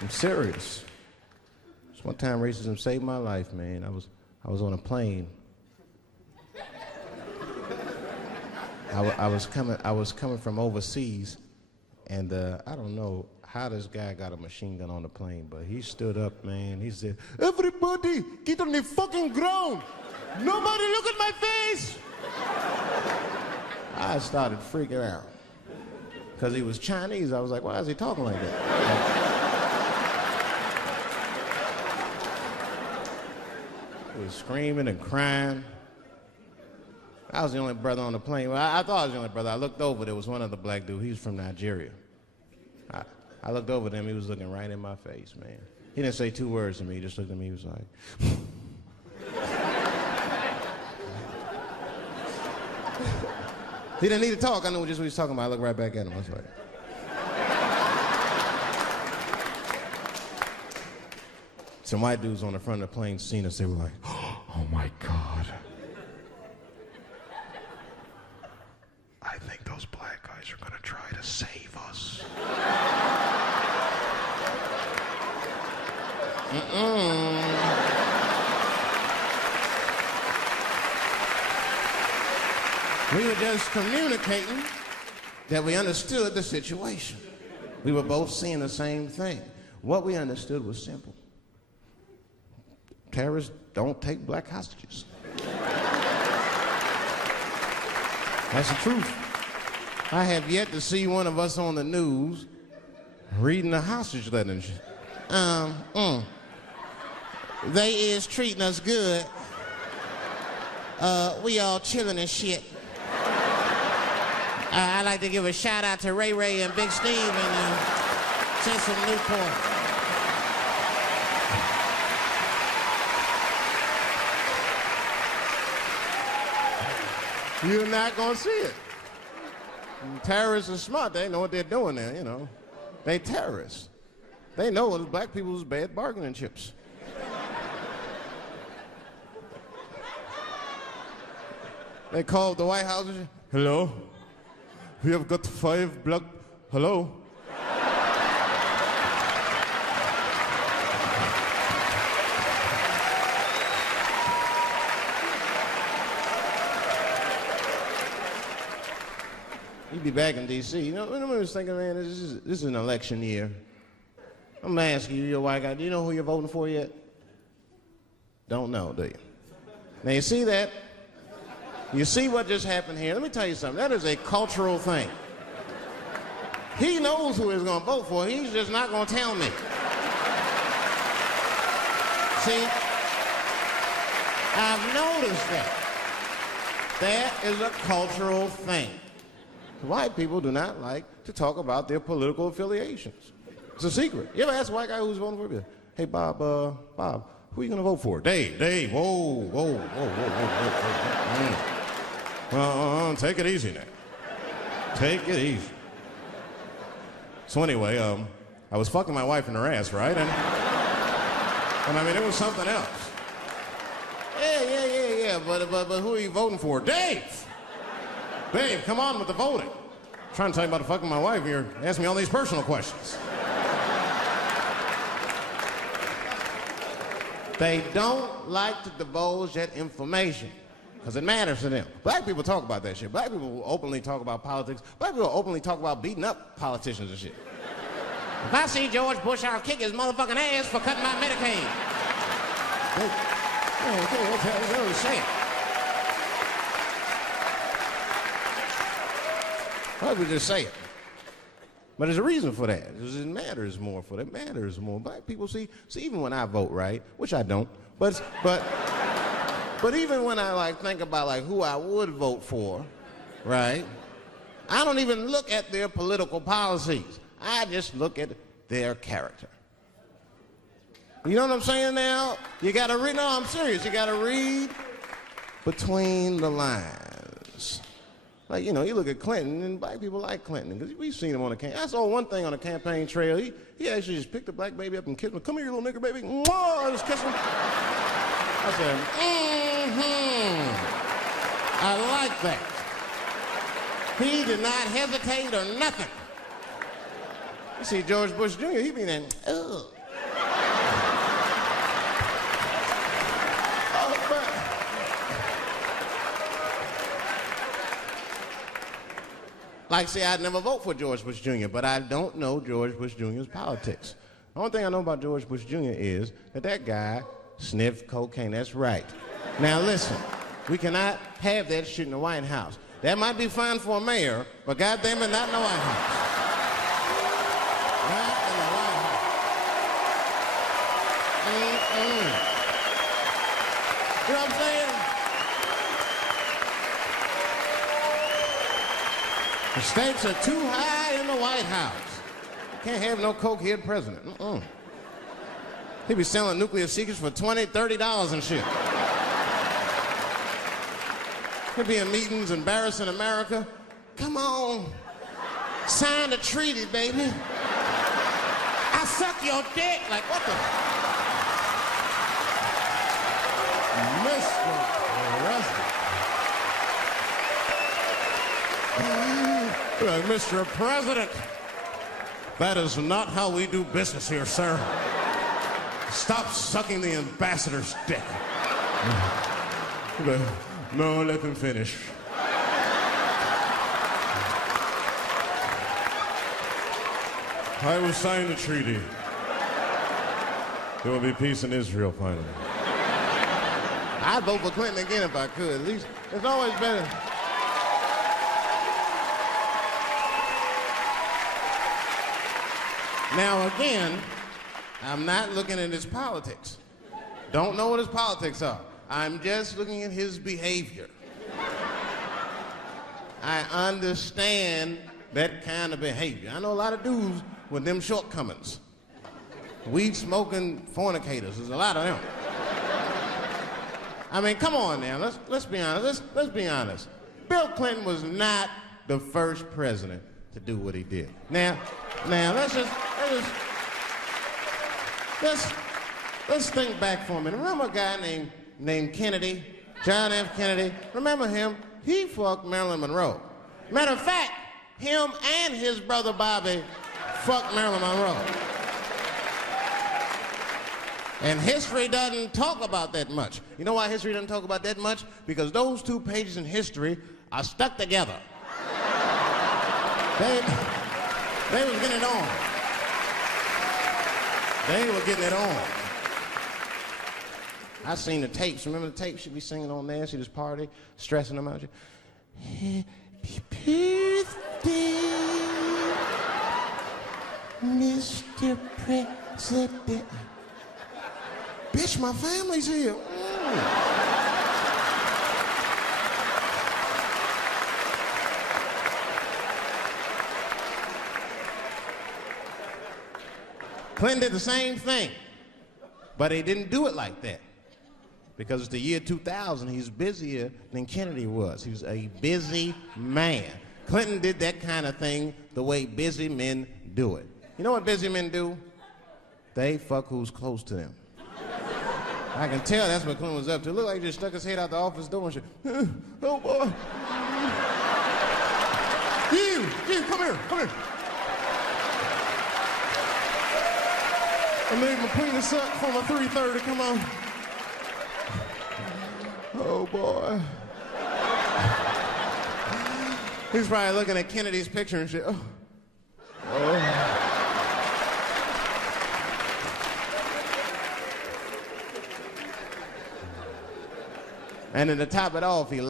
I'm serious. This one time racism saved my life, man. I was on a plane. I was coming from overseas, and I don't know how this guy got a machine gun on the plane, but he stood up, man. He said, "Everybody, get on the fucking ground. Nobody look at my face." I started freaking out. Because he was Chinese, I was like, why is he talking like that? He was screaming and crying. I was the only brother on the plane. Well, I thought I was the only brother. I looked over, there was one other black dude. He was from Nigeria. I looked over at him, he was looking right in my face, man. He didn't say two words to me, he just looked at me, he was like... He didn't need to talk, I knew just what he was talking about. I looked right back at him, I was like... Some white dudes on the front of the plane seen us, they were like, "Oh my God. I think those black guys are gonna try to save us." We were just communicating that we understood the situation. We were both seeing the same thing. What we understood was simple. Terrorists don't take black hostages. That's the truth. I have yet to see one of us on the news reading a hostage letter and shit. They is treating us good. We all chilling and shit. I'd like to give a shout out to Ray Ray and Big Steve and send some Newport. You're not gonna see it. Terrorists are smart. They know what they're doing there, you know. They terrorists. They know black people's bad bargaining chips. They called the White House and said, "Hello? We have got 5 black..." Hello? You'd be back in D.C. You know, I was thinking, man, this is an election year. I'm gonna ask you, you're a white guy, do you know who you're voting for yet? Don't know, do you? Now you see that? You see what just happened here? Let me tell you something. That is a cultural thing. He knows who he's going to vote for. He's just not going to tell me. See? I've noticed that. That is a cultural thing. White people do not like to talk about their political affiliations. It's a secret. You ever ask a white guy who's voting for you? "Hey, Bob, who are you going to vote for?" Dave, whoa. Take it easy now. Take it easy. So anyway, I was fucking my wife in her ass, right? And I mean, it was something else. Yeah, but who are you voting for? Dave, come on with the voting. I'm trying to tell you about the fucking my wife. You're asking me all these personal questions. They don't like to divulge that information because it matters to them. Black people talk about that shit. Black people will openly talk about politics. Black people will openly talk about beating up politicians and shit. If I see George Bush, I'll kick his motherfucking ass for cutting my Medicaid. Okay, really say it. Why would just say it? But there's a reason for that. Because it matters more for them. It matters more. Black people see even when I vote, right? Which I don't. But even when I think about who I would vote for, right? I don't even look at their political policies. I just look at their character. You know what I'm saying now? You gotta read, no, I'm serious. You gotta read between the lines. You look at Clinton, and black people like Clinton, because we've seen him on the campaign. I saw one thing on the campaign trail. He actually just picked a black baby up and kissed him. "Come here, you little nigger baby." Mwah! Just kissed him. I said, I like that. He did not hesitate or nothing. You see George Bush Jr., he be there, ugh. Like, see, I'd never vote for George Bush Jr., but I don't know George Bush Jr.'s politics. The only thing I know about George Bush Jr. is that guy sniffed cocaine. That's right. Now, listen, we cannot have that shit in the White House. That might be fine for a mayor, but goddamn it, not in the White House. Not in the White House. You know what I'm saying? The stakes are too high in the White House. Can't have no cokehead president. He be selling nuclear secrets for $20, $30 and shit. He'll be in meetings embarrassing America. Come on, sign the treaty, baby. I suck your dick. Like, what the? Mr. President. Like, Mr. President, that is not how we do business here, sir. Stop sucking the ambassador's dick. No, let him finish. I will sign the treaty. There will be peace in Israel finally. I'd vote for Clinton again if I could. At least it's always better. Now again, I'm not looking at his politics. Don't know what his politics are. I'm just looking at his behavior. I understand that kind of behavior. I know a lot of dudes with them shortcomings. Weed-smoking fornicators, there's a lot of them. I mean, come on now, let's be honest. Let's be honest. Bill Clinton was not the first president to do what he did. Now, let's think back for a minute. Remember a guy named Kennedy, John F. Kennedy? Remember him? He fucked Marilyn Monroe. Matter of fact, him and his brother Bobby fucked Marilyn Monroe. And history doesn't talk about that much. You know why history doesn't talk about that much? Because those two pages in history are stuck together. They was getting it on. They were getting it on. I seen the tapes. Remember the tapes? She'd be singing on there. She'd just party, stressing them out. Happy birthday, Mr. President. Bitch, my family's here. Clinton did the same thing, but he didn't do it like that. Because it's the year 2000, he's busier than Kennedy was. He was a busy man. Clinton did that kind of thing the way busy men do it. You know what busy men do? They fuck who's close to them. I can tell that's what Clinton was up to. Look like he just stuck his head out the office door and shit. Oh, boy. You, come here. I made my penis up for my 3:30, come on. Oh, boy. He's probably looking at Kennedy's picture and shit. Oh. And then to top it off, he